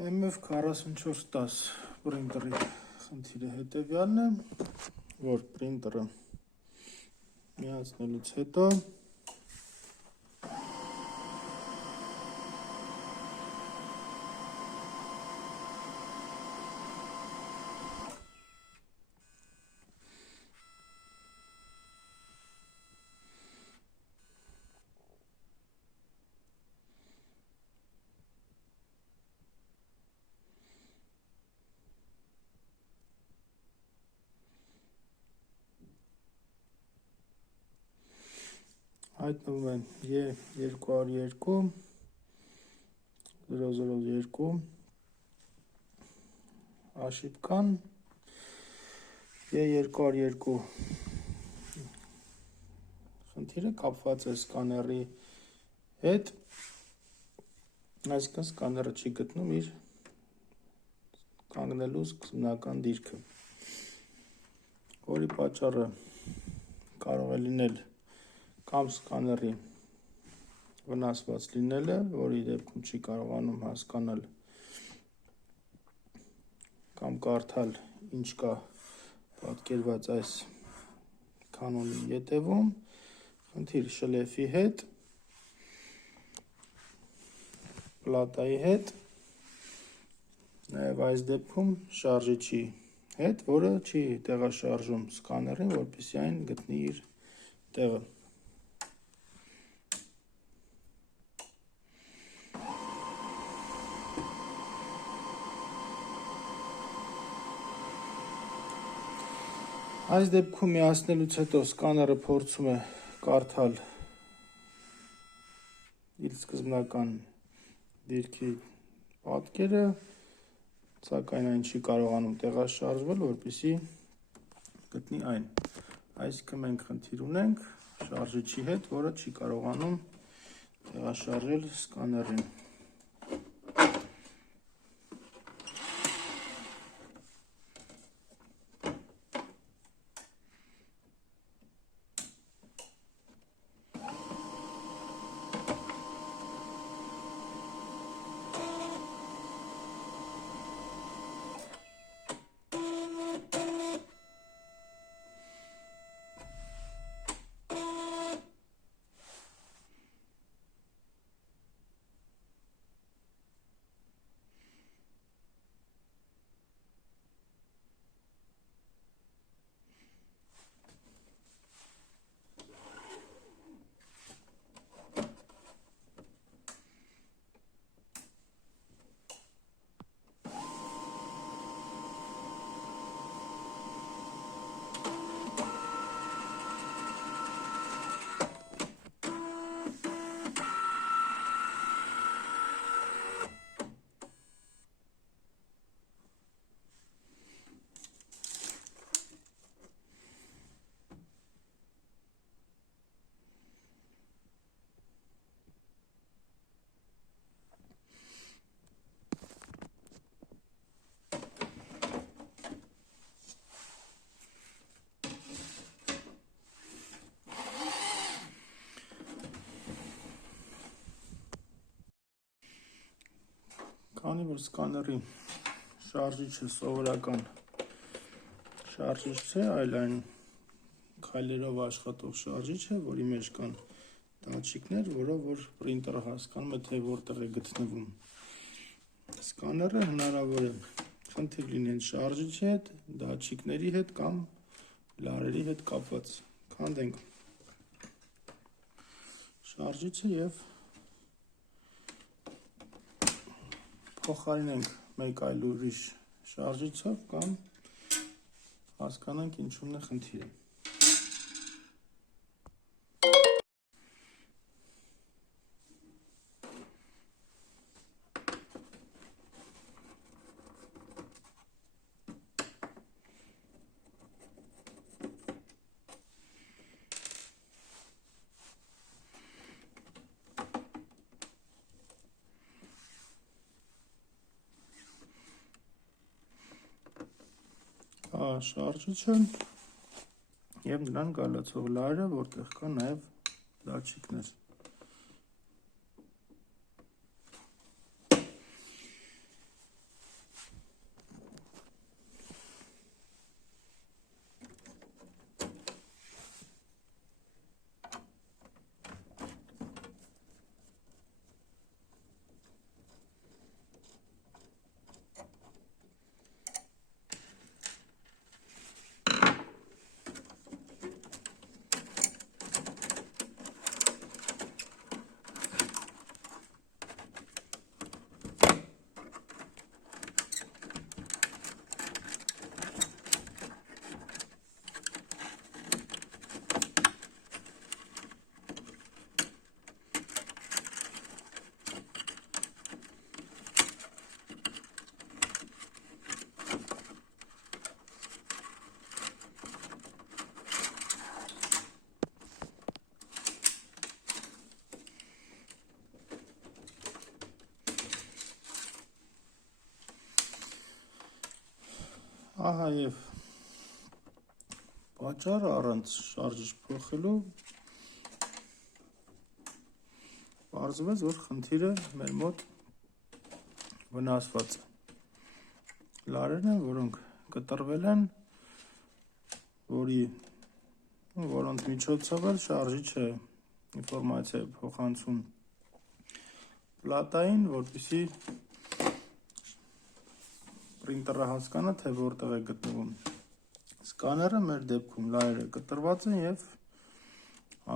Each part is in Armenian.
MF4410 պրինտերի խնդիրը հետևյալն է, որ պրինտերը միացնելուց հետո հայտնվում են E202 002 աշիպկան, E202 խնդիրը կապված է սկաների հետ, այսինքն սկաները չի գտնում իր կանգնելու սկզբնական դիրքը, որի պատճառը կարող է լինել կամ սկաների վնասված լինելը, որի դեպքում չի կարողանում հասկանալ կամ կարդալ ինչ կա պատկերված այս կանոնի ետևում, խնդիր շլեֆի հետ, պլատայի հետ, նաև այս դեպքում շարժիչի հետ, որը չի տեղաշարժում սկաներին, որպեսզի այն գտնի իր տեղը։ Այս դեպքում միացնելուց հետո սկաները փորձում է կարդալ իր սկզբնական դիրքի պատկերը, սակայն այն չի կարողանում տեղաշարժվել, որպեսզի գտնի այն։ Այսինքն մենք խնդիր ունենք շարժիչի հետ, որը չի կարողանում տեղաշարժել սկաներին։ Քանի որ սկաների շարժիչը սովորական շարժիչ չէ, այլ այն քայլերով աշխատող շարժիչ է, որի մեջ կան դատչիկներ, որով որ պրինտերը հասկանում է, թե որտեղ է գտնվում սկաները, հնարավոր է խնդիր լինի շարժիչի հետ, դատչիկների հետ կամ լարերի հետ կապված։ Քանդենք շարժիչը եւ փոխարինենք մեկ այլ ուրիշ շարժիչով կամ հասկանանք ինչումն է խնդիրը։ Շարժիչը եւ նրան գալացող լարը, որտեղ կա նաեւ դատչիկներ։ Ահա եւ պատճառը առանց շարժիչ փոխելու պարզվեց, որ խնդիրը մեր մոտ վնասված է։ Լարերն են, որոնք կտրվել են, որոնց միջոցով էլ շարժիչը ինֆորմացիա է փոխանցում պլատային, որպեսզի պրինտերը հասկանա, թե որտեղ է գտնվում սկաները, մեր դեպքում լայերը կտրված են եւ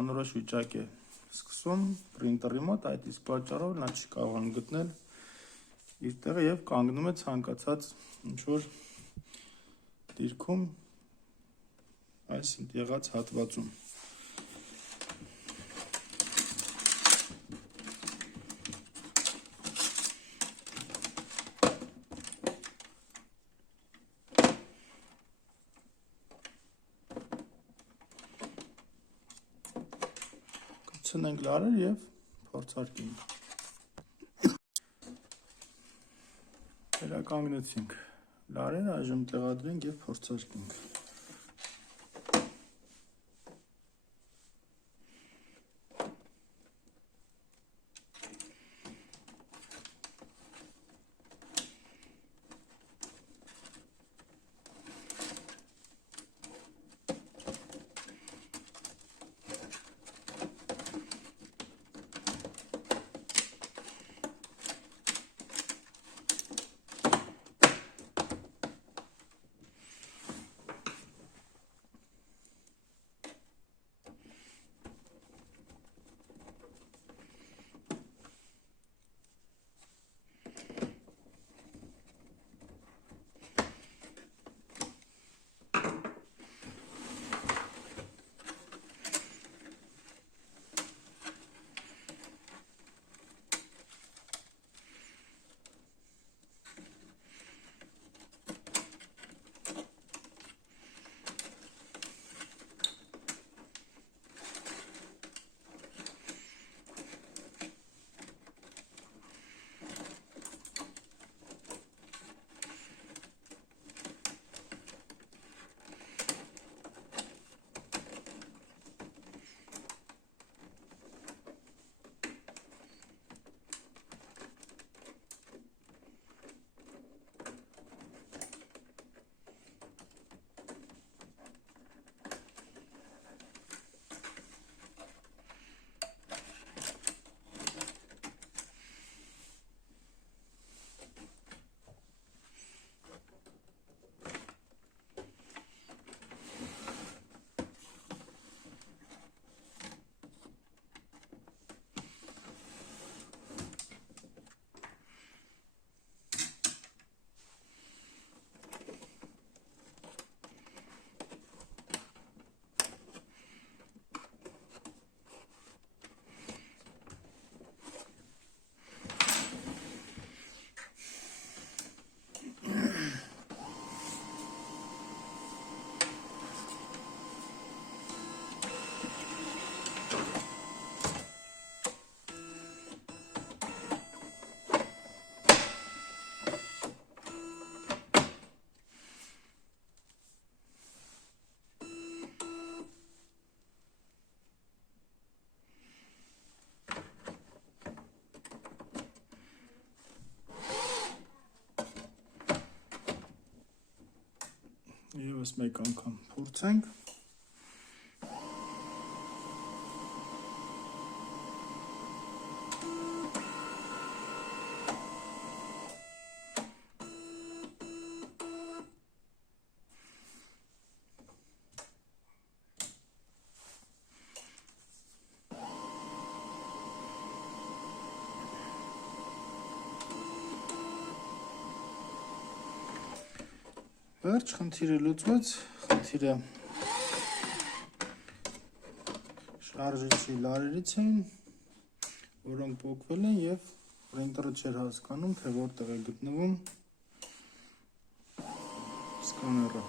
անորոշ վիճակ է սկսում պրինտերի մոտ, այդ իսկ պատճառով նա չի կարողանում գտնել իր տեղը եւ կանգնում է ցանկացած ինչ-որ դիրքում այս եղած հատվածում։ Ցնենք լարեր եւ փորձարկենք։ Վերականգնեցինք լարերը, այժմ տեղադրենք եւ փորձարկենք։ Եվս մեկ անգամ փորձենք։ Վերջ, խնդիրը լուծվեց, խնդիրը շարժիչի լարերից էին, որոնք փոկվել են եւ պրինտերը չէր հասկանում, թե որտեղ է գտնվում սկաները։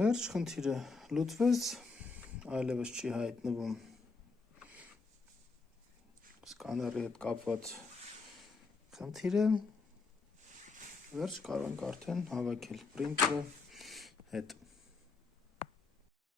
Վերջ խնդիրը լուծվեց, այլևս չի հայտնվում սկաների հետ կապված խնդիրը, վերջ կարող ենք արդեն հավաքել պրինտերը հետ։